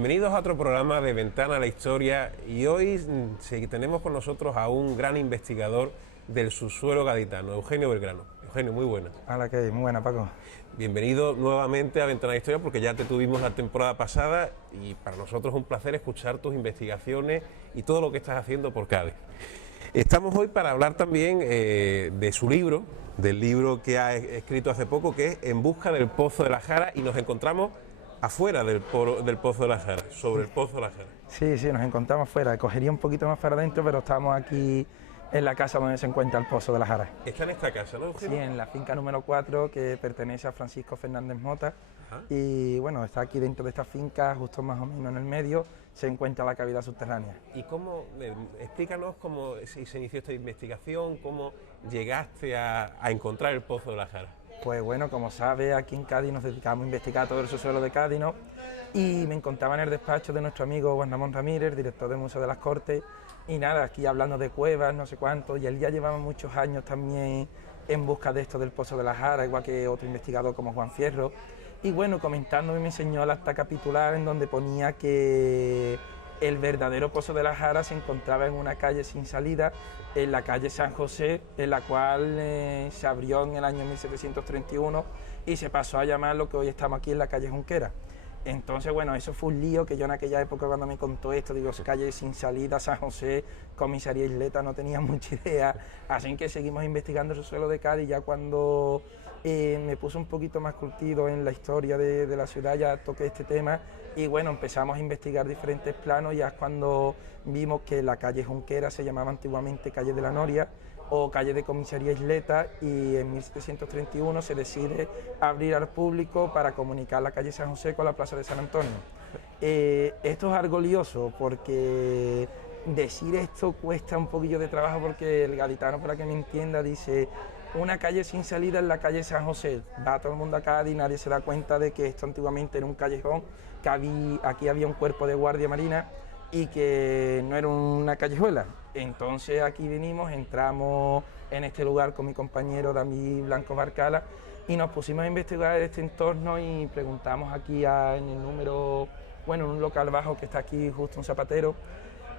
Bienvenidos a otro programa de Ventana a la Historia y hoy tenemos con nosotros a un gran investigador del subsuelo gaditano, Eugenio Belgrano. Eugenio, muy buena. Hola, ¿qué? Muy buena, Paco. Bienvenido nuevamente a Ventana a la Historia porque ya te tuvimos la temporada pasada y para nosotros es un placer escuchar tus investigaciones y todo lo que estás haciendo por Cádiz. Estamos hoy para hablar también de su libro, del libro que ha escrito hace poco, que es En busca del Pozo de la Jara, y nos encontramos afuera del Pozo de la Jara, sobre el Pozo de la Jara. Sí, nos encontramos fuera, cogería un poquito más para adentro, pero estamos aquí en la casa donde se encuentra el Pozo de la Jara. Está en esta casa, ¿no, Eugenio? Sí, en la finca número 4, que pertenece a Francisco Fernández Mota. Ajá. Y bueno, está aquí dentro de esta finca, justo más o menos en el medio, se encuentra la cavidad subterránea. ¿Y cómo, explícanos cómo se inició esta investigación, cómo llegaste a encontrar el Pozo de la Jara? Pues bueno, como sabe, aquí en Cádiz nos dedicamos a investigar todo el subsuelo de Cádiz, ¿no? Y me encontraba en el despacho de nuestro amigo Juan Ramón Ramírez, director del Museo de las Cortes, y nada, aquí hablando de cuevas, no sé cuánto, y él ya llevaba muchos años también en busca de esto del Pozo de la Jara, igual que otro investigador como Juan Fierro. Y bueno, comentándome me enseñó el acta capitular en donde ponía que el verdadero Pozo de la Jara se encontraba en una calle sin salida, en la calle San José, en la cual se abrió en el año 1731 y se pasó a llamar lo que hoy estamos aquí en la calle Junquera. Entonces, bueno, eso fue un lío que yo en aquella época cuando me contó esto, digo, calle sin salida, San José, comisaría Isleta, no tenía mucha idea, así que seguimos investigando el subsuelo de Cádiz. Ya cuando me puse un poquito más curtido en la historia de la ciudad, ya toqué este tema y bueno, empezamos a investigar diferentes planos. Ya es cuando vimos que la calle Junquera se llamaba antiguamente calle de la Noria o calle de comisaría Isleta, y en 1731 se decide abrir al público para comunicar la calle San José con la plaza de San Antonio. Esto es algo lioso porque decir esto cuesta un poquillo de trabajo, porque el gaditano, para que me entienda, dice una calle sin salida en la calle San José. Va todo el mundo a Cádiz y nadie se da cuenta de que esto antiguamente era un callejón, que aquí había un cuerpo de guardia marina y que no era una callejuela. Entonces aquí venimos, entramos en este lugar con mi compañero David Blanco Barcala y nos pusimos a investigar este entorno y preguntamos aquí en el número, bueno, en un local bajo que está aquí justo un zapatero,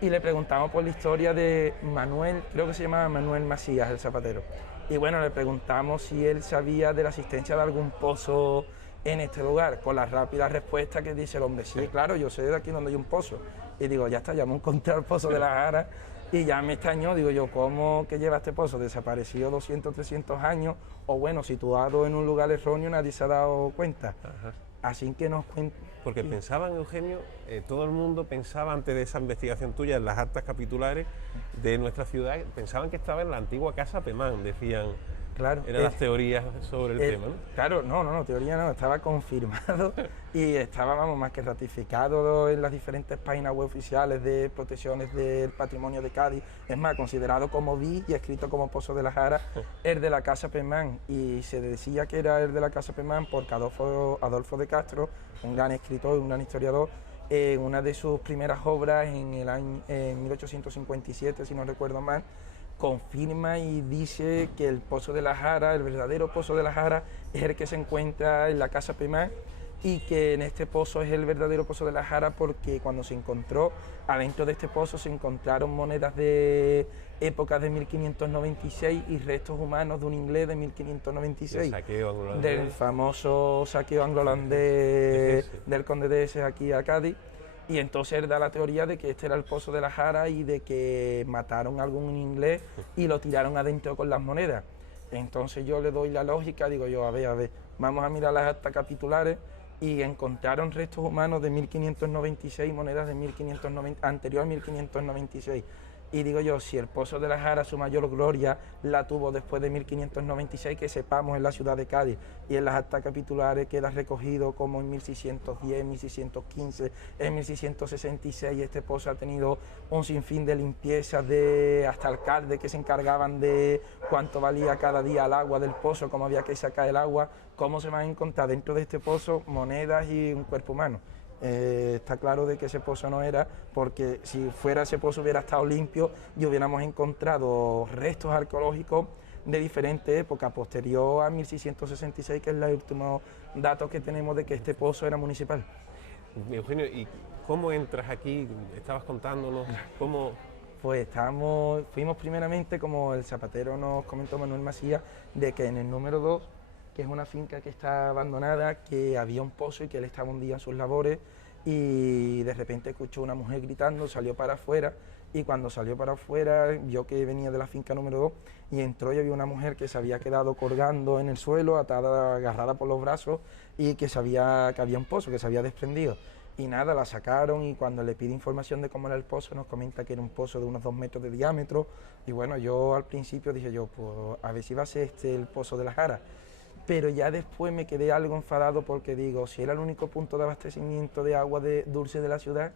y le preguntamos por la historia de Manuel, creo que se llamaba Manuel Macías, el zapatero. Y bueno, le preguntamos si él sabía de la existencia de algún pozo en este lugar, con la rápida respuesta que dice el hombre: sí, claro, yo sé de aquí donde hay un pozo. Y digo, ya está, ya hemos encontrado el Pozo de la Jara. Y ya me extrañó, digo yo, ¿cómo que lleva este pozo desaparecido 200, 300 años? O bueno, situado en un lugar erróneo, nadie se ha dado cuenta. Ajá. Así que nos cuenta. Porque pensaban, Eugenio, todo el mundo pensaba antes de esa investigación tuya en las actas capitulares de nuestra ciudad, pensaban que estaba en la antigua Casa Pemán, decían. Claro, eran las teorías sobre el tema, ¿no? Claro, no, teoría no, estaba confirmado y estaba, vamos, más que ratificado en las diferentes páginas web oficiales de protecciones del patrimonio de Cádiz. Es más, considerado como BI y escrito como Pozo de la Jara, el de la Casa Pemán, y se decía que era el de la Casa Pemán porque Adolfo de Castro, un gran escritor y un gran historiador, en una de sus primeras obras en 1857, si no recuerdo mal, confirma y dice que el Pozo de la Jara, el verdadero Pozo de la Jara, es el que se encuentra en la Casa Pemán, y que en este pozo es el verdadero Pozo de la Jara porque cuando se encontró, adentro de este pozo se encontraron monedas de épocas de 1596 y restos humanos de un inglés de 1596, del famoso saqueo anglo-holandés del conde de Eses aquí a Cádiz. Y entonces él da la teoría de que este era el Pozo de la Jara y de que mataron a algún inglés y lo tiraron adentro con las monedas. Entonces yo le doy la lógica, digo yo, a ver, vamos a mirar las actas capitulares, y encontraron restos humanos de 1596, monedas de 1590, anterior a 1596. Y digo yo, si el Pozo de la Jara su mayor gloria la tuvo después de 1596, que sepamos en la ciudad de Cádiz, y en las actas capitulares queda recogido como en 1610, 1615, en 1666 este pozo ha tenido un sinfín de limpiezas de hasta alcaldes que se encargaban de cuánto valía cada día el agua del pozo, cómo había que sacar el agua, cómo se van a encontrar dentro de este pozo monedas y un cuerpo humano. Está claro de que ese pozo no era, porque si fuera ese pozo hubiera estado limpio y hubiéramos encontrado restos arqueológicos de diferentes épocas, posterior a 1666, que es el último dato que tenemos de que este pozo era municipal. Eugenio, ¿y cómo entras aquí? Estabas contándonos cómo... Pues fuimos primeramente, como el zapatero nos comentó Manuel Macías, de que en el número 2, que es una finca que está abandonada, que había un pozo y que él estaba un día en sus labores y de repente escuchó una mujer gritando, salió para afuera y cuando salió para afuera vio que venía de la finca número 2 y entró y había una mujer que se había quedado colgando en el suelo, atada, agarrada por los brazos y que había un pozo que se había desprendido. Y nada, la sacaron y cuando le pide información de cómo era el pozo nos comenta que era un pozo de unos 2 metros de diámetro y bueno, yo al principio dije yo, pues a ver si va a ser este el pozo de la Jara, pero ya después me quedé algo enfadado porque digo, si era el único punto de abastecimiento de agua dulce de la ciudad,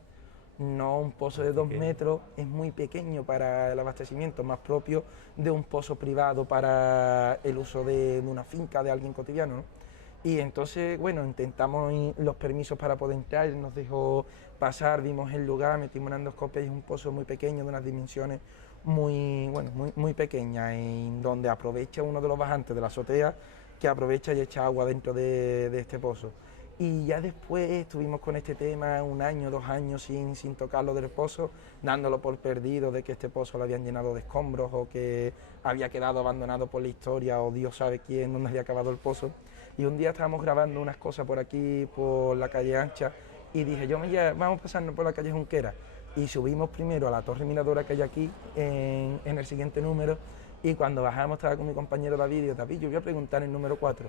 no, un pozo de 2 metros es muy pequeño para el abastecimiento, más propio de un pozo privado para el uso de una finca de alguien cotidiano, ¿no? Y entonces, bueno, intentamos los permisos para poder entrar, nos dejó pasar, vimos el lugar, metimos una endoscopia y es un pozo muy pequeño, de unas dimensiones muy pequeñas, en donde aprovecha uno de los bajantes de la azotea, que aprovecha y echa agua dentro de este pozo. Y ya después estuvimos con este tema 1 año, 2 años sin tocarlo del pozo, dándolo por perdido de que este pozo lo habían llenado de escombros o que había quedado abandonado por la historia o Dios sabe quién, dónde había acabado el pozo. Y un día estábamos grabando unas cosas por aquí, por la calle Ancha, y dije yo, vamos pasando por la calle Junquera. Y subimos primero a la torre miradora que hay aquí, en el siguiente número, y cuando bajamos estaba con mi compañero David, y digo, David, yo voy a preguntar el número 4.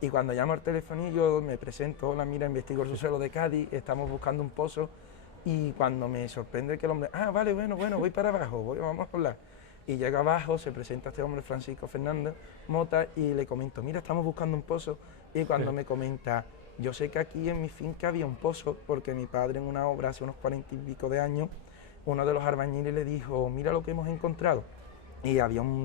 Y cuando llamo al telefonillo, me presento, hola, mira, investigo el subsuelo de Cádiz, estamos buscando un pozo, y cuando me sorprende que el hombre, vale, bueno, voy para abajo, vamos a hablar. Y llega abajo, se presenta este hombre, Francisco Fernández Mota, y le comento, mira, estamos buscando un pozo, y cuando me comenta, yo sé que aquí en mi finca había un pozo, porque mi padre en una obra hace unos 40 y pico de años, uno de los albañiles le dijo, mira lo que hemos encontrado, y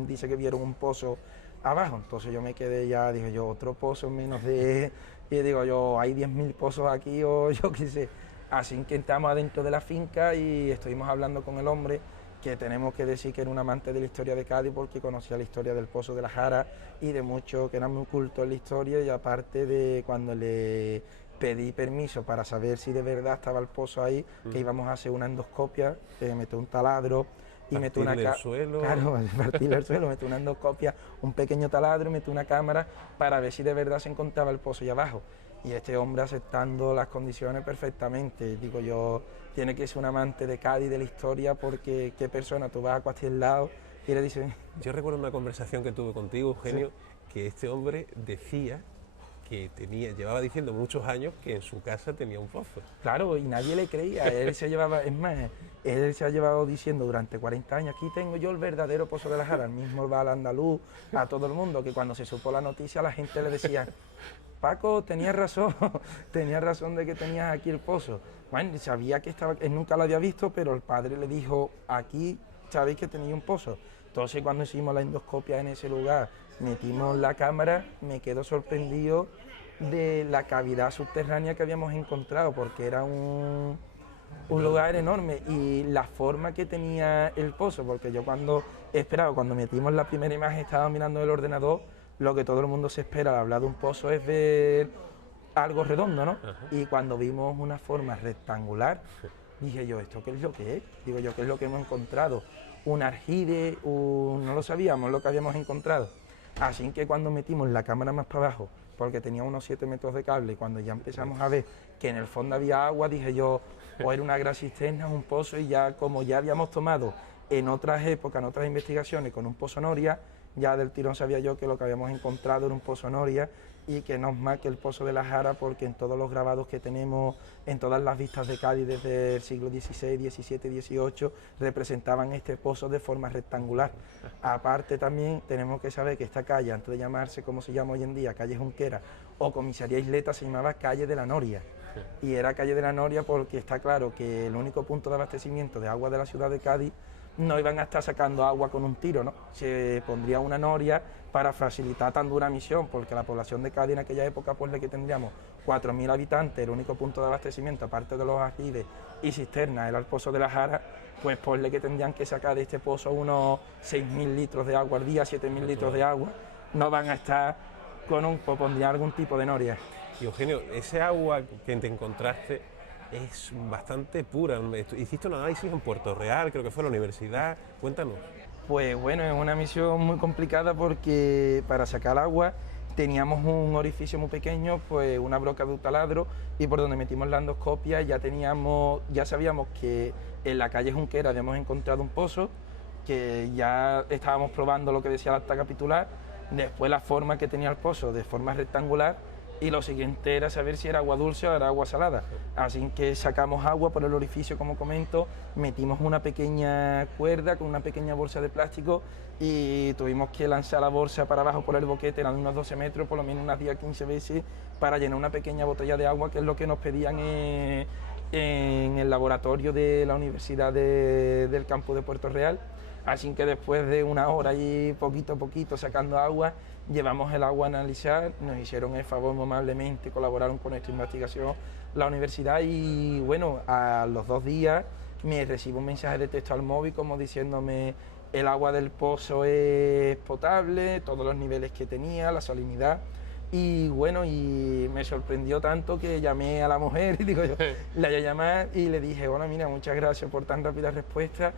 dice que vieron un pozo abajo, entonces yo me quedé ya, dije yo, otro pozo menos de, y digo yo, hay 10.000 pozos aquí, o yo qué sé, así que estamos adentro de la finca y estuvimos hablando con el hombre, que tenemos que decir que era un amante de la historia de Cádiz porque conocía la historia del pozo de la Jara y de mucho, que era muy culto en la historia, y aparte de cuando le pedí permiso para saber si de verdad estaba el pozo ahí, que íbamos a hacer una endoscopia, meter un taladro y meter una suelo. Claro, partir el suelo, meter una endoscopia, un pequeño taladro y meter una cámara para ver si de verdad se encontraba el pozo allá abajo. Y este hombre aceptando las condiciones perfectamente, digo yo, tiene que ser un amante de Cádiz, de la historia, porque qué persona, tú vas a cualquier lado y le dices... Yo recuerdo una conversación que tuve contigo, Eugenio, sí, que este hombre decía que llevaba diciendo muchos años que en su casa tenía un pozo. Claro, y nadie le creía, él se ha llevado diciendo durante 40 años, aquí tengo yo el verdadero pozo de la Jara, el mismo va al andaluz, a todo el mundo, que cuando se supo la noticia la gente le decía, Paco, tenías razón de que tenías aquí el pozo. Bueno, sabía que él nunca lo había visto, pero el padre le dijo, aquí sabéis que tenía un pozo. Entonces cuando hicimos la endoscopia en ese lugar, metimos la cámara, me quedo sorprendido de la cavidad subterránea que habíamos encontrado, porque era un lugar enorme y la forma que tenía el pozo, porque yo cuando metimos la primera imagen, estaba mirando el ordenador, lo que todo el mundo se espera al hablar de un pozo es ver algo redondo, ¿no? Ajá. Y cuando vimos una forma rectangular, dije yo, ¿esto qué es lo que es? Digo yo, ¿qué es lo que hemos encontrado? Un argide, no lo sabíamos lo que habíamos encontrado. Así que cuando metimos la cámara más para abajo, porque tenía unos 7 metros de cable, y cuando ya empezamos a ver que en el fondo había agua, dije yo, o era una gran cisterna, un pozo, y ya como ya habíamos tomado en otras épocas, en otras investigaciones, con un pozo noria, ya del tirón sabía yo que lo que habíamos encontrado era un pozo noria y que no es más que el pozo de la Jara, porque en todos los grabados que tenemos, en todas las vistas de Cádiz desde el siglo XVI, XVII, XVIII, representaban este pozo de forma rectangular. Aparte también tenemos que saber que esta calle, antes de llamarse como se llama hoy en día, calle Junquera o comisaría Isleta, se llamaba calle de la Noria. Y era calle de la Noria porque está claro que el único punto de abastecimiento de agua de la ciudad de Cádiz no iban a estar sacando agua con un tiro, ¿no? Se pondría una noria para facilitar tan dura misión, porque la población de Cádiz en aquella época, pues de que tendríamos 4.000 habitantes, el único punto de abastecimiento, aparte de los aljibes y cisternas, era el pozo de la Jara, pues ponle que tendrían que sacar de este pozo unos 6.000 litros de agua al día, 7.000 litros de agua, no van a estar con pues pondría algún tipo de noria. Y Eugenio, ese agua que te encontraste, es bastante pura. Hiciste un análisis en Puerto Real, creo que fue en la universidad. Cuéntanos. Pues bueno, es una misión muy complicada porque para sacar agua teníamos un orificio muy pequeño, pues una broca de un taladro, y por donde metimos la endoscopia ya sabíamos que en la calle Junquera habíamos encontrado un pozo, que ya estábamos probando lo que decía el acta capitular, después la forma que tenía el pozo de forma rectangular, y lo siguiente era saber si era agua dulce o era agua salada. Así que sacamos agua por el orificio, como comento, metimos una pequeña cuerda con una pequeña bolsa de plástico y tuvimos que lanzar la bolsa para abajo por el boquete, eran unos 12 metros, por lo menos unas 10 a 15 veces, para llenar una pequeña botella de agua, que es lo que nos pedían en el laboratorio de la Universidad del campus de Puerto Real. Así que después de una hora y poquito a poquito sacando agua, llevamos el agua a analizar, nos hicieron el favor muy amablemente, colaboraron con nuestra investigación la universidad, y bueno, a los 2 días me recibo un mensaje de texto al móvil como diciéndome: el agua del pozo es potable, todos los niveles que tenía, la salinidad. Y bueno, y me sorprendió tanto que llamé a la mujer y digo yo, la voy a llamar y le dije: bueno, mira, muchas gracias por tan rápida respuesta.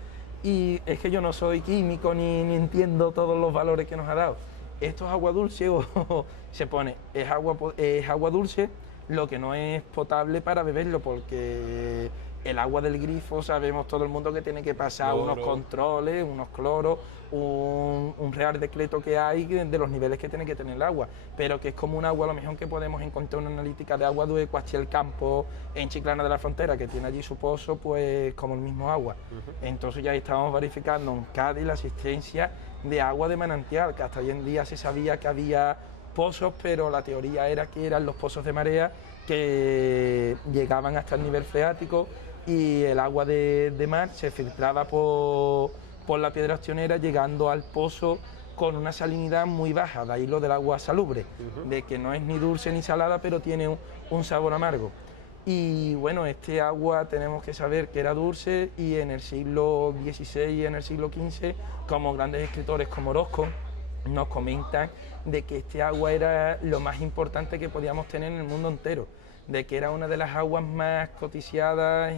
Y es que yo no soy químico ni entiendo todos los valores que nos ha dado. ¿Esto es agua dulce o se pone? Es agua dulce, lo que no es potable para beberlo, porque el agua del grifo sabemos todo el mundo que tiene que pasar unos controles, unos cloros, un real decreto que hay de los niveles que tiene que tener el agua, pero que es como un agua, a lo mejor que podemos encontrar una analítica de agua de Cuastiel Campo en Chiclana de la Frontera, que tiene allí su pozo, pues como el mismo agua. Entonces ya estábamos verificando en Cádiz la existencia de agua de manantial, que hasta hoy en día se sabía que había pozos, pero la teoría era que eran los pozos de marea que llegaban hasta el nivel freático, y el agua de mar se filtraba por la piedra ostionera, llegando al pozo con una salinidad muy baja, de ahí lo del agua salubre, de que no es ni dulce ni salada, pero tiene un sabor amargo. Y bueno, este agua tenemos que saber que era dulce, y en el siglo XVI y en el siglo XV, como grandes escritores como Orozco nos comentan de que este agua era lo más importante que podíamos tener en el mundo entero, de que era una de las aguas más codiciadas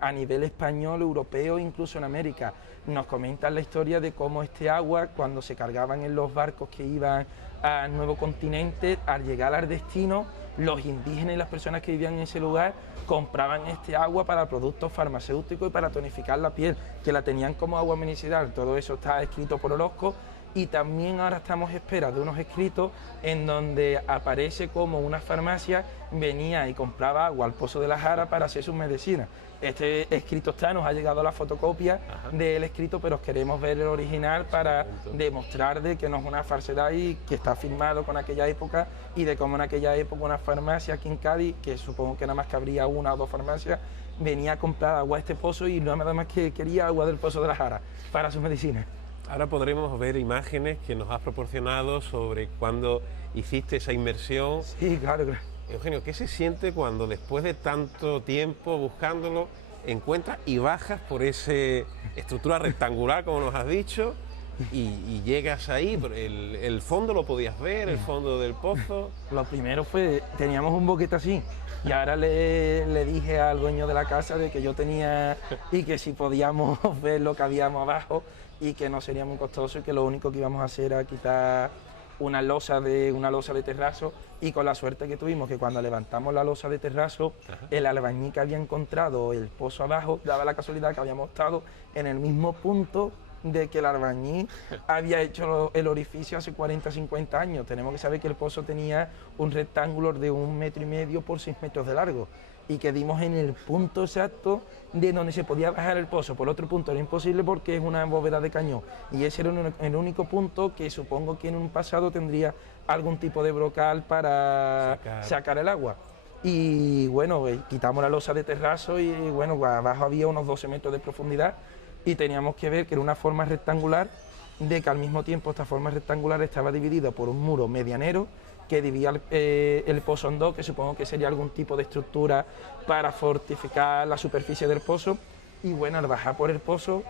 a nivel español, europeo, incluso en América. Nos comentan la historia de cómo este agua, cuando se cargaban en los barcos que iban al nuevo continente, al llegar al destino, los indígenas y las personas que vivían en ese lugar compraban este agua para productos farmacéuticos y para tonificar la piel, que la tenían como agua medicinal. Todo eso está escrito por Orozco. Y también ahora estamos a espera de unos escritos en donde aparece como una farmacia venía y compraba agua al Pozo de la Jara para hacer sus medicinas. Este escrito está, nos ha llegado la fotocopia del escrito, pero queremos ver el original para demostrar de que no es una falsedad y que está firmado con aquella época, y de cómo en aquella época una farmacia aquí en Cádiz, que supongo que nada más que habría 1 o 2 farmacias, venía a comprar agua a este pozo y nada más que quería agua del Pozo de la Jara para sus medicinas. Ahora podremos ver imágenes que nos has proporcionado sobre cuando hiciste esa inmersión. Sí, claro, claro. Eugenio, ¿qué se siente cuando después de tanto tiempo buscándolo encuentras y bajas por esa estructura rectangular, como nos has dicho, y llegas ahí? El fondo lo podías ver, el fondo del pozo. Lo primero fue, teníamos un boquete así, y ahora le dije al dueño de la casa de que yo tenía, y que si podíamos ver lo que habíamos abajo, y que no sería muy costoso, y que lo único que íbamos a hacer era quitar una losa de terrazo, y con la suerte que tuvimos que cuando levantamos la losa de terrazo, el albañil que había encontrado el pozo abajo, daba la casualidad que habíamos estado en el mismo punto de que el albañil había hecho el orificio hace 40 o 50 años. Tenemos que saber que el pozo tenía un rectángulo de 1,5 metros por 6 metros de largo, y que dimos en el punto exacto de donde se podía bajar el pozo. Por otro punto era imposible porque es una bóveda de cañón, y ese era el único punto que supongo que en un pasado tendría algún tipo de brocal para sacar el agua. Y bueno, quitamos la losa de terrazo y bueno, abajo había unos 12 metros de profundidad, y teníamos que ver que era una forma rectangular, de que al mismo tiempo esta forma rectangular estaba dividida por un muro medianero que dividía el pozo en dos, que supongo que sería algún tipo de estructura para fortificar la superficie del pozo. Y bueno, al bajar por el pozo,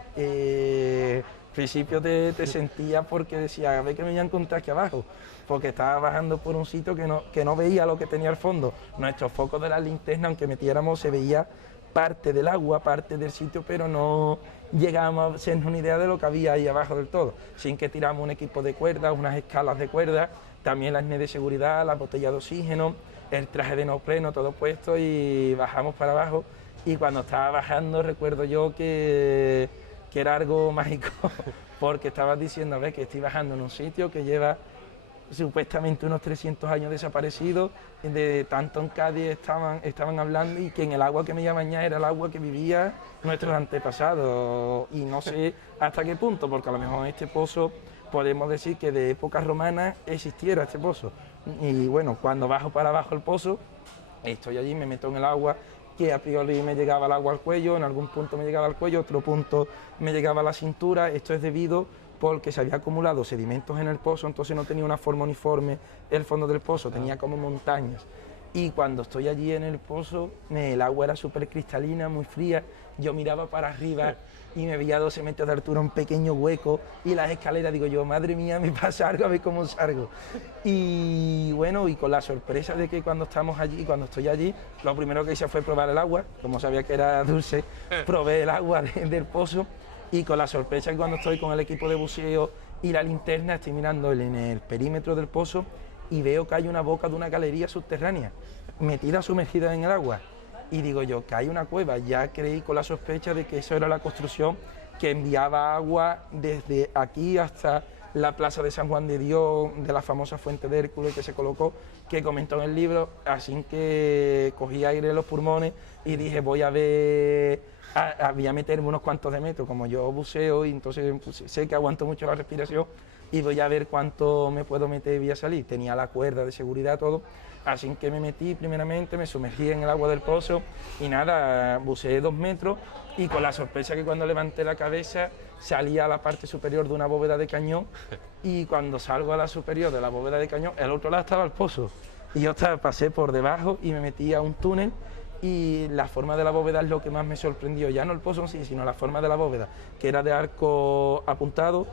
principio te sentía porque decía, a ver qué me voy a encontrar aquí abajo, porque estaba bajando por un sitio que no veía lo que tenía al fondo. Nuestros focos de la linterna, aunque metiéramos, se veía parte del agua, parte del sitio, pero no llegábamos a hacernos una idea de lo que había ahí abajo del todo. Sin que tiramos un equipo de cuerdas, unas escalas de cuerdas, también las arnés de seguridad, las botellas de oxígeno, el traje de neopreno, todo puesto, y bajamos para abajo. Y cuando estaba bajando recuerdo yo que era algo mágico, porque estabas diciendo, a ver, que estoy bajando en un sitio que lleva supuestamente unos 300 años desaparecido, de tanto en Cádiz estaban hablando, y que en el agua que me iba a bañar era el agua que vivía nuestros antepasados, y no sé hasta qué punto, porque a lo mejor este pozo podemos decir que de época romana existiera este pozo. Y bueno, cuando bajo para abajo el pozo, estoy allí, me meto en el agua, que a priori me llegaba el agua al cuello, en algún punto me llegaba al cuello, otro punto me llegaba a la cintura. Esto es debido porque se había acumulado sedimentos en el pozo, entonces no tenía una forma uniforme el fondo del pozo, tenía como montañas. Y cuando estoy allí en el pozo, el agua era súper cristalina, muy fría, yo miraba para arriba y me veía a 12 metros de altura un pequeño hueco, y las escaleras, digo yo, madre mía, me pasa algo, a ver cómo salgo. Y bueno, y con la sorpresa de que cuando estamos allí, cuando estoy allí, lo primero que hice fue probar el agua, como sabía que era dulce, probé el agua del pozo, y con la sorpresa que cuando estoy con el equipo de buceo y la linterna, estoy mirando en el perímetro del pozo y veo que hay una boca de una galería subterránea, metida, sumergida en el agua. Y digo yo, que hay una cueva. Ya creí con la sospecha de que eso era la construcción que enviaba agua desde aquí hasta la plaza de San Juan de Dios, de la famosa fuente de Hércules que se colocó, que comentó en el libro. Así que cogí aire en los pulmones y dije, voy a ver, voy a meterme unos cuantos de metros, como yo buceo y entonces pues, sé que aguanto mucho la respiración, y voy a ver cuánto me puedo meter y voy a salir. Tenía la cuerda de seguridad, todo. Así que me metí primeramente, me sumergí en el agua del pozo y nada, buceé 2 metros, y con la sorpresa que cuando levanté la cabeza salía a la parte superior de una bóveda de cañón, y cuando salgo a la superior de la bóveda de cañón, al otro lado estaba el pozo. Y yo pasé por debajo y me metí a un túnel, y la forma de la bóveda es lo que más me sorprendió, ya no el pozo en sí, sino la forma de la bóveda, que era de arco apuntado,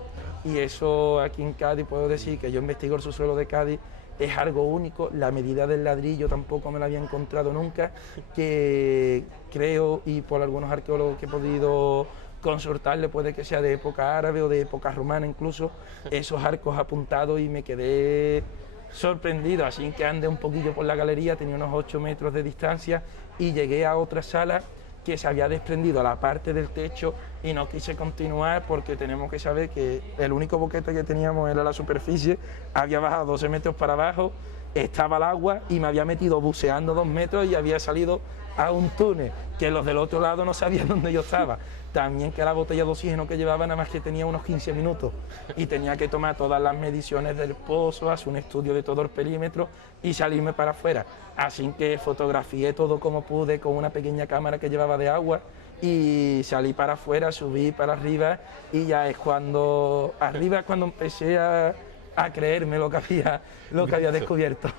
y eso aquí en Cádiz puedo decir que yo investigo el subsuelo de Cádiz, es algo único. La medida del ladrillo tampoco me la había encontrado nunca, que creo, y por algunos arqueólogos que he podido consultarle, puede que sea de época árabe o de época romana incluso, esos arcos apuntados, y me quedé sorprendido. Así que andé un poquillo por la galería, tenía unos 8 metros de distancia, y llegué a otra sala que se había desprendido la parte del techo, y no quise continuar porque tenemos que saber que el único boquete que teníamos era la superficie. Había bajado 12 metros para abajo, estaba el agua, y me había metido buceando 2 metros y había salido a un túnel que los del otro lado no sabían dónde yo estaba. También que la botella de oxígeno que llevaba nada más que tenía unos 15 minutos, y tenía que tomar todas las mediciones del pozo, hacer un estudio de todo el perímetro y salirme para afuera. Así que fotografié todo como pude con una pequeña cámara que llevaba de agua, y salí para afuera, subí para arriba, y ya es cuando empecé a creerme lo que había descubierto.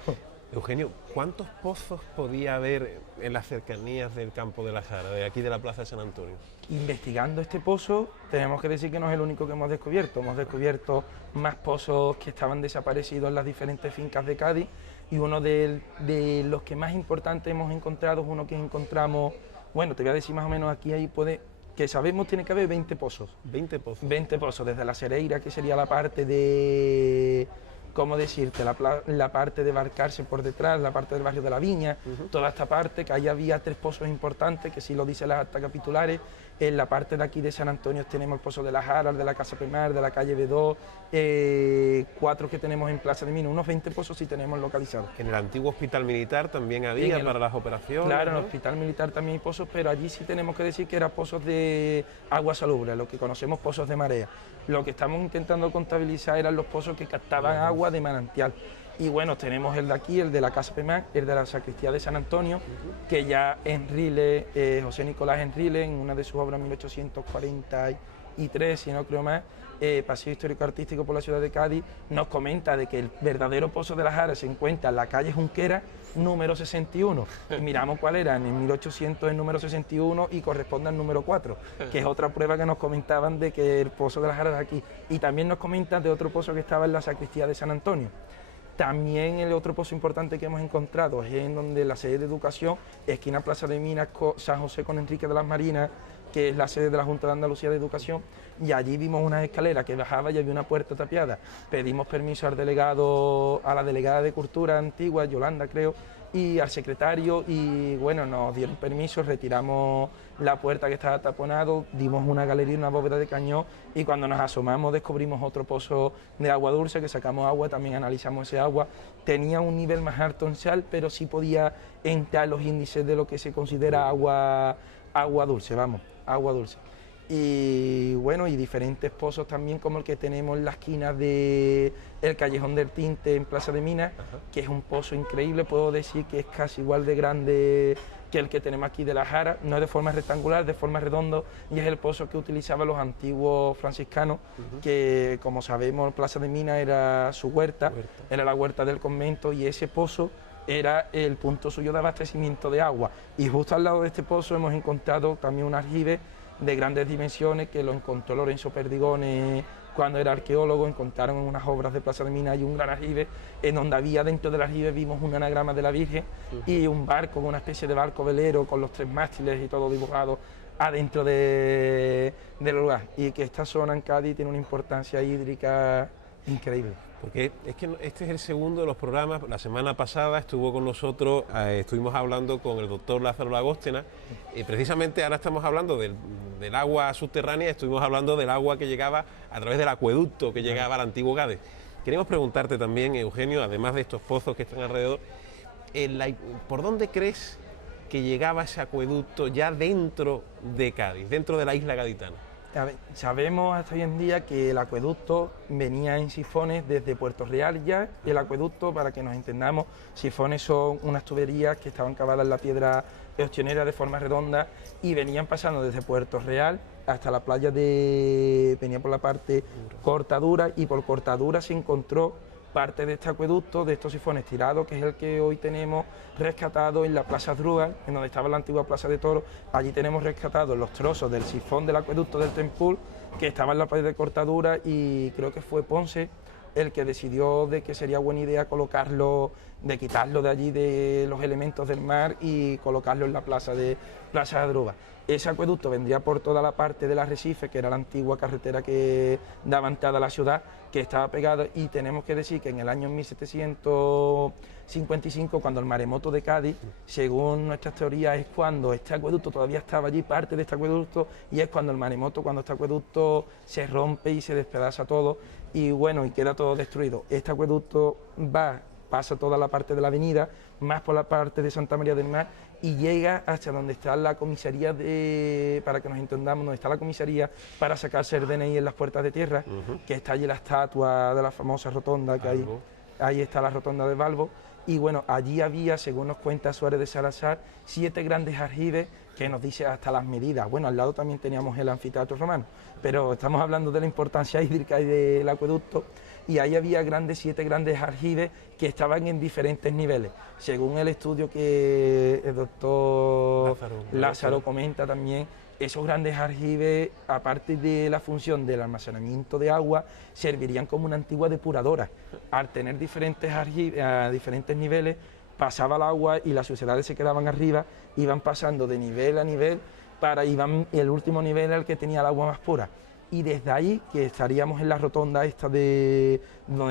Eugenio, ¿cuántos pozos podía haber en las cercanías del campo de la Jara, de aquí de la Plaza de San Antonio? Investigando este pozo, tenemos que decir que no es el único que hemos descubierto. Hemos descubierto más pozos que estaban desaparecidos en las diferentes fincas de Cádiz, y uno de los que más importantes hemos encontrado es uno que encontramos, bueno, te voy a decir más o menos, aquí ahí que sabemos tiene que haber 20 pozos. 20 pozos. 20 pozos, desde la Cereira, que sería la parte de, ¿cómo decirte? La parte de Barcarse por detrás, la parte del barrio de la Viña, toda esta parte, que ahí había 3 pozos importantes, que sí lo dicen las actas capitulares. En la parte de aquí de San Antonio tenemos el pozo de la Jara, el de la Casa Pemar, de la calle B2, 4 que tenemos en Plaza de Minas, unos 20 pozos sí tenemos localizados. En el antiguo hospital militar también había para las operaciones. Claro, en el hospital militar también hay pozos, pero allí sí tenemos que decir que eran pozos de agua salubre, lo que conocemos pozos de marea. Lo que estamos intentando contabilizar eran los pozos que captaban agua de manantial. Y bueno, tenemos el de aquí, el de la Casa Pemán, el de la Sacristía de San Antonio, que ya Enrile, José Nicolás Enrile, en una de sus obras 1840 y 3, si no creo más, Paseo Histórico Artístico por la ciudad de Cádiz, nos comenta de que el verdadero Pozo de la Jara se encuentra en la calle Junquera, número 61. Y miramos cuál era, en el 1800 el número 61 y corresponde al número 4, que es otra prueba que nos comentaban de que el Pozo de la Jara es aquí. Y también nos comentan de otro pozo que estaba en la sacristía de San Antonio. También el otro pozo importante que hemos encontrado es en donde la sede de educación, esquina Plaza de Minas, San José con Enrique de las Marinas, que es la sede de la Junta de Andalucía de Educación, y allí vimos una escalera que bajaba y había una puerta tapiada. Pedimos permiso al delegado, a la delegada de Cultura antigua, Yolanda creo, y al secretario, y bueno, nos dieron permiso, retiramos la puerta que estaba taponado, dimos una galería, una bóveda de cañón, y cuando nos asomamos descubrimos otro pozo de agua dulce, que sacamos agua, también analizamos ese agua, tenía un nivel más alto en sal, pero sí podía entrar los índices de lo que se considera agua dulce, vamos, agua dulce. Y bueno, y diferentes pozos también, como el que tenemos en la esquina de el Callejón del Tinte en Plaza de Minas, que es un pozo increíble, puedo decir que es casi igual de grande que el que tenemos aquí de la Jara, no es de forma rectangular, de forma redonda, y es el pozo que utilizaban los antiguos franciscanos, que como sabemos Plaza de Minas era su huerta, era la huerta del convento, y ese pozo era el punto suyo de abastecimiento de agua. Y justo al lado de este pozo hemos encontrado también un aljibe de grandes dimensiones que lo encontró Lorenzo Perdigone cuando era arqueólogo. Encontraron en unas obras de Plaza de Minas y un gran aljibe en donde había, dentro del aljibe vimos un anagrama de la Virgen y un barco, una especie de barco velero con los 3 mástiles y todo dibujado adentro del lugar, y que esta zona en Cádiz tiene una importancia hídrica increíble. Porque es que este es el segundo de los programas. La semana pasada estuvo con nosotros, estuvimos hablando con el doctor Lázaro Lagóstena, precisamente ahora estamos hablando del agua subterránea, estuvimos hablando del agua que llegaba a través del acueducto que llegaba al antiguo Cádiz. Queremos preguntarte también, Eugenio, además de estos pozos que están alrededor, ¿por dónde crees que llegaba ese acueducto ya dentro de Cádiz, dentro de la isla gaditana? Sabemos hasta hoy en día que el acueducto venía en sifones desde Puerto Real ya, y el acueducto, para que nos entendamos, sifones son unas tuberías que estaban cavadas en la piedra eostionera de forma redonda y venían pasando desde Puerto Real hasta la playa venía por la parte Cortadura, y por Cortadura se encontró parte de este acueducto, de estos sifones tirados, que es el que hoy tenemos rescatado en la Plaza Drugal, en donde estaba la antigua Plaza de Toros. Allí tenemos rescatados los trozos del sifón del acueducto del Tempul, que estaba en la playa de Cortadura, y creo que fue Ponce el que decidió de que sería buena idea colocarlo, de quitarlo de allí de los elementos del mar y colocarlo en la Plaza de Drugal. Ese acueducto vendría por toda la parte del arrecife, que era la antigua carretera que daba entrada a la ciudad, que estaba pegada, y tenemos que decir que en el año 1755, cuando el maremoto de Cádiz, según nuestras teorías, es cuando este acueducto todavía estaba allí, parte de este acueducto, y es cuando el maremoto, cuando este acueducto se rompe y se despedaza todo, y bueno, y queda todo destruido. Este acueducto pasa toda la parte de la avenida, más por la parte de Santa María del Mar, y llega hasta donde está la comisaría para que nos entendamos, donde está la comisaría para sacarse el DNI en las puertas de tierra, que está allí la estatua de la famosa rotonda que hay, ahí está la rotonda de Balbo, y bueno, allí había, según nos cuenta Suárez de Salazar, 7 grandes aljibes, que nos dice hasta las medidas. Bueno, al lado también teníamos el anfiteatro romano, pero estamos hablando de la importancia hídrica y del acueducto, y ahí había 7 grandes aljibes que estaban en diferentes niveles. Según el estudio que el doctor Lázaro comenta también, esos grandes aljibes, aparte de la función del almacenamiento de agua, servirían como una antigua depuradora. Al tener diferentes aljibes a diferentes niveles, pasaba el agua y las suciedades se quedaban arriba, iban pasando de nivel a nivel, el último nivel era el que tenía el agua más pura. Y desde ahí, que estaríamos en la rotonda esta donde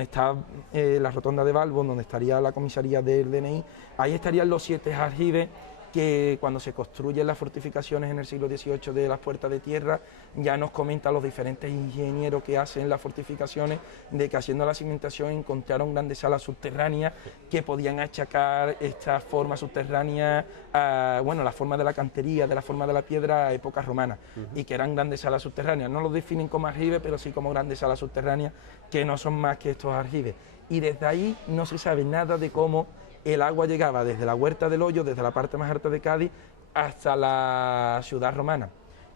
está la rotonda de Balbo, donde estaría la comisaría del DNI, ahí estarían los 7 aljibes que cuando se construyen las fortificaciones en el siglo XVIII de las puertas de tierra, ya nos comentan los diferentes ingenieros que hacen las fortificaciones, de que haciendo la cimentación encontraron grandes salas subterráneas que podían achacar esta forma subterránea a, la forma de la cantería, de la forma de la piedra a época romana, y que eran grandes salas subterráneas. No los definen como aljibes, pero sí como grandes salas subterráneas, que no son más que estos aljibes. Y desde ahí no se sabe nada de cómo el agua llegaba desde la Huerta del Hoyo, desde la parte más alta de Cádiz, hasta la ciudad romana.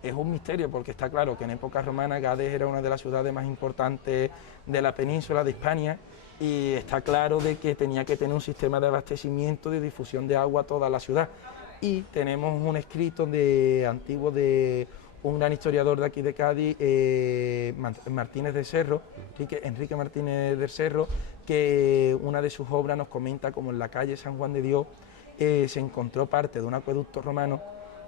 es un misterio, porque está claro que en época romana Gades era una de las ciudades más importantes de la península de Hispania, y está claro de que tenía que tener un sistema de abastecimiento, de difusión de agua a toda la ciudad. Y tenemos un escrito antiguo de un gran historiador de aquí de Cádiz, Martínez del Cerro, Enrique Martínez del Cerro, que una de sus obras nos comenta como en la calle San Juan de Dios se encontró parte de un acueducto romano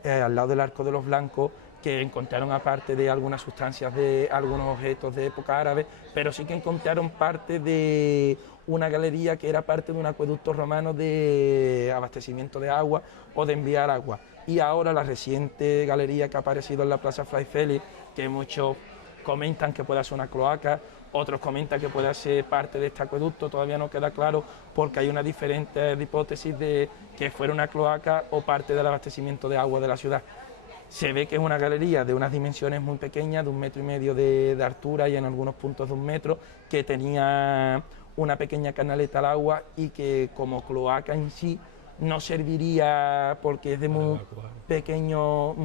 al lado del Arco de los Blancos, que encontraron aparte de algunas sustancias de algunos objetos de época árabe, pero sí que encontraron parte de una galería que era parte de un acueducto romano de abastecimiento de agua o de enviar agua. Y ahora la reciente galería que ha aparecido en la Plaza Fray Félix, que muchos comentan que puede ser una cloaca, otros comentan que puede ser parte de este acueducto, todavía no queda claro porque hay una diferente hipótesis de que fuera una cloaca o parte del abastecimiento de agua de la ciudad. Se ve que es una galería de unas dimensiones muy pequeñas, de 1,5 metros de altura y en algunos puntos de 1 metro, que tenía una pequeña canaleta al agua y que como cloaca en sí no serviría porque es de muy pequeño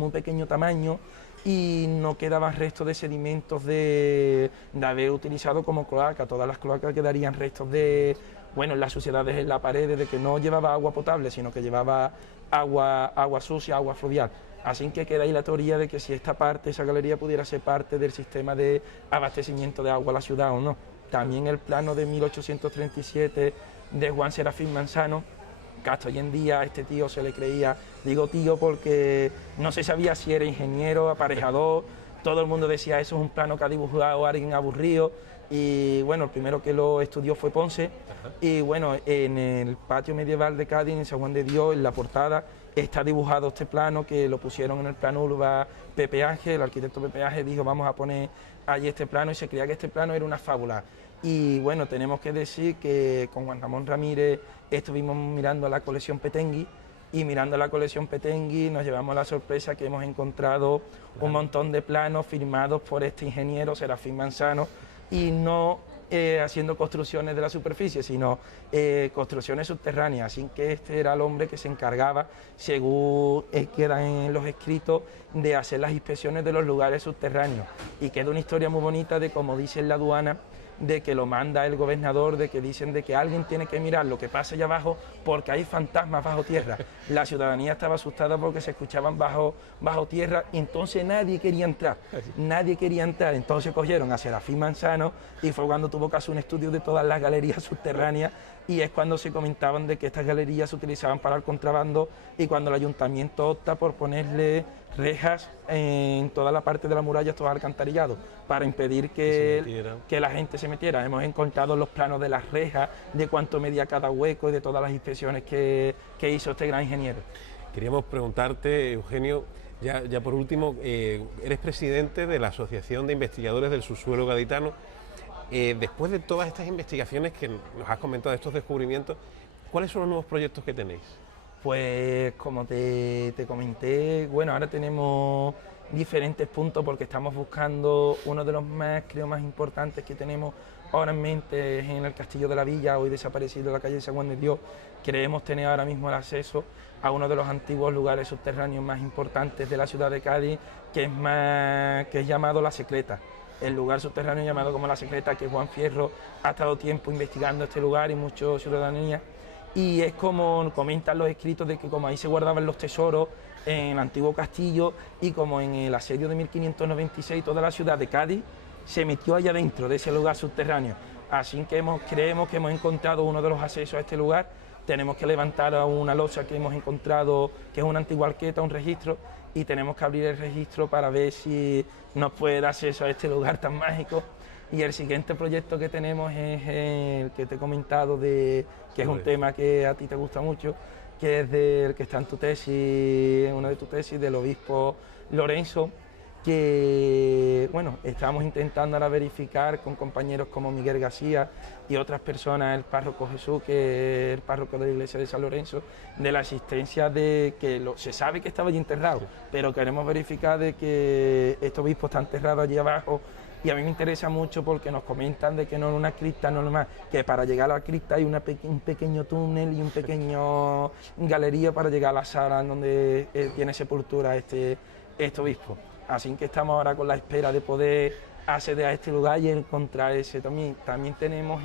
tamaño y no quedaban restos de sedimentos de haber utilizado como cloaca. Todas las cloacas quedarían restos de, bueno, las suciedades en la pared, de que no llevaba agua potable, sino que llevaba agua sucia, agua fluvial. Así que queda ahí la teoría de que si esta parte, esa galería pudiera ser parte del sistema de abastecimiento de agua a la ciudad o no. También el plano de 1837 de Juan Serafín Manzano, que hasta hoy en día a este tío se le creía, digo tío porque no se sabía si era ingeniero, aparejador, todo el mundo decía eso es un plano que ha dibujado alguien aburrido, y bueno, el primero que lo estudió fue Ponce. Y bueno, en el patio medieval de Cádiz, en San Juan de Dios, en la portada, está dibujado este plano, que lo pusieron en el plano urba Pepe Ángel. El arquitecto Pepe Ángel dijo vamos a poner allí este plano, y se creía que este plano era una fábula. Y bueno, tenemos que decir que con Juan Ramón Ramírez estuvimos mirando la colección Petengui, y mirando la colección Petengui nos llevamos la sorpresa que hemos encontrado un montón de planos firmados por este ingeniero Serafín Manzano, y no haciendo construcciones de la superficie, sino construcciones subterráneas. Así que este era el hombre que se encargaba, según quedan en los escritos, de hacer las inspecciones de los lugares subterráneos. Y queda una historia muy bonita de, como dice en la aduana, de que lo manda el gobernador, de que dicen de que alguien tiene que mirar lo que pasa allá abajo porque hay fantasmas bajo tierra. La ciudadanía estaba asustada porque se escuchaban bajo tierra, y entonces nadie quería entrar, entonces cogieron a Serafín Manzano y fue cuando tuvo que hacer un estudio de todas las galerías subterráneas, y es cuando se comentaban de que estas galerías se utilizaban para el contrabando, y cuando el ayuntamiento opta por ponerle rejas en toda la parte de la muralla, todo alcantarillado, para impedir que la gente se metiera. Hemos encontrado los planos de las rejas, de cuánto medía cada hueco y de todas las inspecciones que hizo este gran ingeniero. Queríamos preguntarte, Eugenio, ya por último, eres presidente de la Asociación de Investigadores del Subsuelo Gaditano. Después de todas estas investigaciones que nos has comentado, de estos descubrimientos, ¿cuáles son los nuevos proyectos que tenéis? Pues como te comenté, bueno, ahora tenemos diferentes puntos porque estamos buscando uno de los más, creo, más importantes que tenemos ahora en mente es en el Castillo de la Villa, hoy desaparecido en la calle San Juan de Dios. Queremos tener ahora mismo el acceso a uno de los antiguos lugares subterráneos más importantes de la ciudad de Cádiz, que es llamado La Secreta. El lugar subterráneo llamado como La Secreta, que Juan Fierro ha estado tiempo investigando este lugar y mucha ciudadanía. Y es como comentan los escritos de que como ahí se guardaban los tesoros en el antiguo castillo, y como en el asedio de 1596 toda la ciudad de Cádiz se metió allá dentro de ese lugar subterráneo. Así que creemos que hemos encontrado uno de los accesos a este lugar. Tenemos que levantar a una losa que hemos encontrado, que es una antigua arqueta, un registro, y tenemos que abrir el registro para ver si nos puede dar acceso a este lugar tan mágico. Y el siguiente proyecto que tenemos es el que te he comentado, que es un tema que a ti te gusta mucho, que es del que está en tu tesis, una de tus tesis, del obispo Lorenzo, que bueno, estamos intentando ahora verificar con compañeros como Miguel García y otras personas, el párroco Jesús, que es el párroco de la iglesia de San Lorenzo, de la existencia de que se sabe que estaba allí enterrado, pero queremos verificar de que este obispo está enterrado allí abajo. Y a mí me interesa mucho porque nos comentan de que no es una cripta normal, que para llegar a la cripta hay un pequeño túnel y un pequeño galería para llegar a la sala donde tiene sepultura este obispo. Así que estamos ahora con la espera de poder acceder a este lugar y encontrar ese también. También tenemos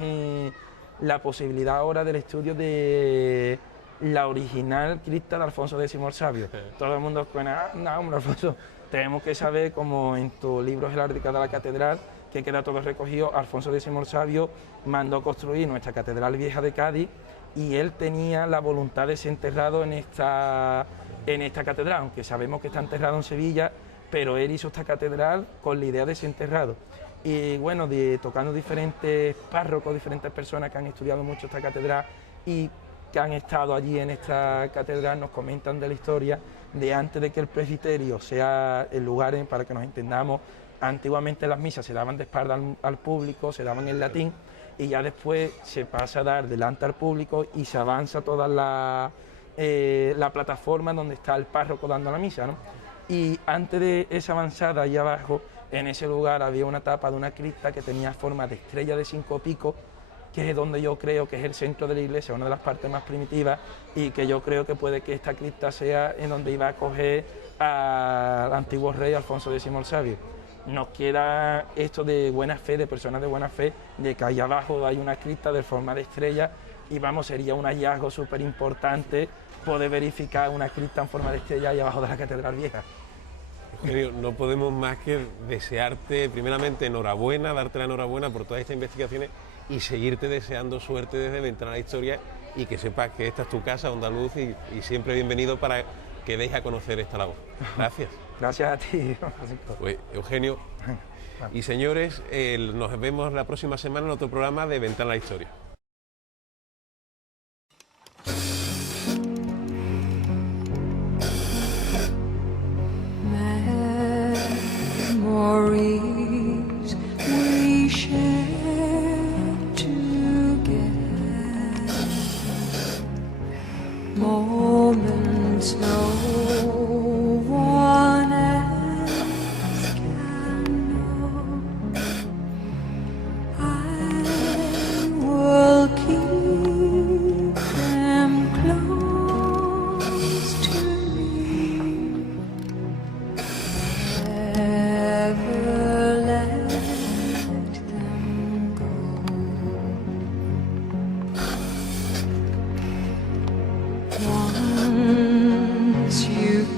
la posibilidad ahora del estudio de la original cripta de Alfonso X el Sabio. Todo el mundo suena, no, hombre, Alfonso, tenemos que saber, como en tu libro Heráldica de la Catedral, que queda todo recogido, Alfonso X el Sabio mandó construir nuestra Catedral Vieja de Cádiz y él tenía la voluntad de ser enterrado en esta catedral, aunque sabemos que está enterrado en Sevilla, pero él hizo esta catedral con la idea de ser enterrado. Y bueno, tocando diferentes párrocos, diferentes personas que han estudiado mucho esta catedral y que han estado allí en esta catedral, nos comentan de la historia de antes de que el presbiterio sea el lugar, para que nos entendamos, antiguamente las misas se daban de espalda al público, se daban en latín, y ya después se pasa a dar delante al público y se avanza toda la plataforma donde está el párroco dando la misa, ¿no? Y antes de esa avanzada, ahí abajo, en ese lugar había una tapa de una cripta que tenía forma de estrella de 5 picos, que es donde yo creo que es el centro de la iglesia, una de las partes más primitivas, y que yo creo que puede que esta cripta sea en donde iba a acoger al antiguo rey Alfonso X el Sabio. Nos queda esto de buena fe, de personas de buena fe, de que ahí abajo hay una cripta de forma de estrella, y vamos, sería un hallazgo súper importante poder verificar una cripta en forma de estrella ahí abajo de la Catedral Vieja. Eugenio, no podemos más que desearte, primeramente, enhorabuena, darte la enhorabuena por todas estas investigaciones y seguirte deseando suerte desde Ventana a la Historia, y que sepas que esta es tu casa, Onda Luz, y siempre bienvenido para que deis a conocer esta labor. Gracias. Gracias a ti, Francisco. Pues, Eugenio y señores, nos vemos la próxima semana en otro programa de Ventana a la Historia. Memories we shared together, moments no one else can know. I will keep them close to me. Never let them go. Once you've